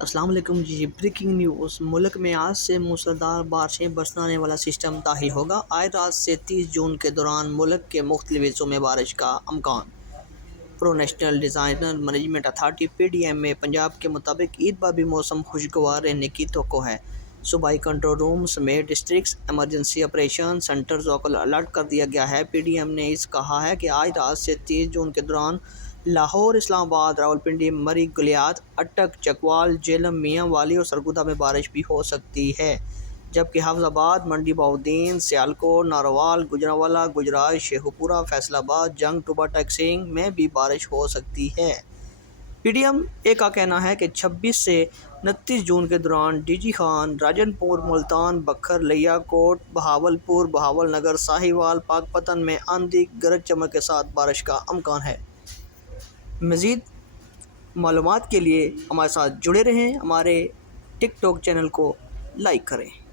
السلام علیکم جی، breaking news. ملک میں آج سے موسلادھار بارشیں برسانے والا سسٹم طاری ہوگا۔ آج رات سے 30 جون کے دوران ملک کے مختلف حصوں میں بارش کا امکان۔ Provincial disaster management authority P D M Punjab کے مطابق عید پر بھی موسم خوشگوار رہنے کی توقع ہے۔ صوبائی کنٹرول روم سمیت ڈسٹرکٹ ایمرجنسی آپریشن سینٹرز کو الرٹ کر دیا گیا ہے۔ پی ڈی ایم نے کہا ہے کہ آج رات سے 30 جون کے دوران لاہور، اسلام آباد، راولپنڈی، مری، گلیاط، اٹک، چکوال، جہلم، میاں والی اور سرگودا میں بارش بھی ہو سکتی ہے، جبکہ حفیظ آباد، منڈی بہاؤالدین، سیالکوٹ، ناروال، گوجرانوالہ، گجرات، شیخو پورہ، فیصل آباد، جنگ، ٹوبہ ٹیک سنگھ میں بھی بارش ہو سکتی ہے۔ پی ڈی ایم کا کہنا ہے کہ 26 سے 29 جون کے دوران ڈی جی خان، راجن پور، ملتان، بکھر، لیا کوٹ، بہاولپور، بہاول نگر، ساہیوال، پاکپتن میں آندھی، گرج چمک کے ساتھ بارش کا امکان ہے۔ مزید معلومات کے لیے ہمارے ساتھ جڑے رہیں۔ ہمارے ٹک ٹاک چینل کو لائک کریں۔